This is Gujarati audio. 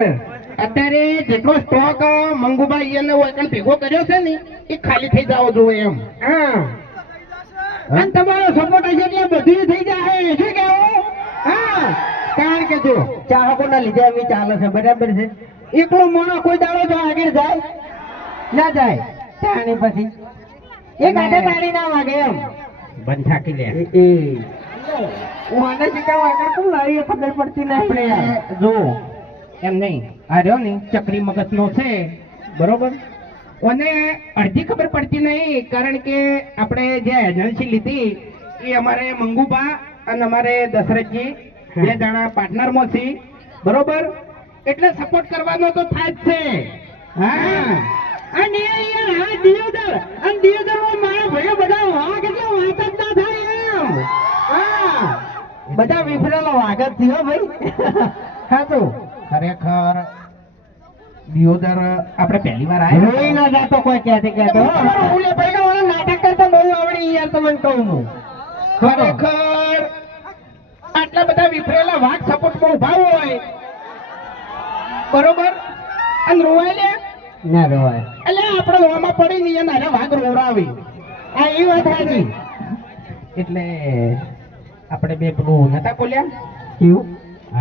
અત્યારે જેટલો સ્ટોક મંગુભાઈ એને ભેગો કર્યો છે ને એ ખાલી થઈ જાવ જોઈએ એમ. હા અને તમારો સપોર્ટ હશે એટલે બધું થઈ જાય. શું કેવું? હા, કારણ કે જો ચાહકોના લીધે અમે ચાલે છે, બરાબર છે. એકલો મોણો કોઈ દાડો જો આગળ જાય ના જાય ત્યાંની પછી એ કાઢે તાળી ના વાગે એમ બંધ થાકી લે. મને શીખવા આગળ શું લાવી ખબર પડતી નહીં. આપણે જો એમ નહીં, આ રહ્યો ને ચક્રી મગજ નો છે, બરોબર. અને અડધી ખબર પડતી નહીં, કારણ કે આપણે જે એજન્સી લીધી એ અમારે મંગુભા અને અમારે દશરથજી બે જણા પાર્ટનર માં છે, બરોબર. એટલે સપોર્ટ કરવાનો તો થાય જ છે. હા, અને યાર આ દિયોદર અને દિયોદર માં મારા ભાઈઓ બધા વાહ કેટલા વાત જ ના થાય એમ. હા, બધા વિફરેલો વાગ જ થયો ભાઈ. ખાતું ખરેખર દિયોદર આપણે પહેલી વાર આવ્યા રોઈ ના જાતો કોઈ ક્યાંથી કહેતો ઓલે ભાઈ ઓલે નાટક કરતા બહુ આવડી યાર. તમને કહું હું ખરેખર આટલા બધા વિફરેલા વાઘ સપોર્ટમાં ઉભા હોય, બરોબર, અને રોવાય લે ના રોવાય એટલે આપણે રોવામાં પડી ને એના વાઘ રોવરાવી. આ એ વાત સાચી. એટલે આપણે બે પેલું નતા બોલ્યા કેવું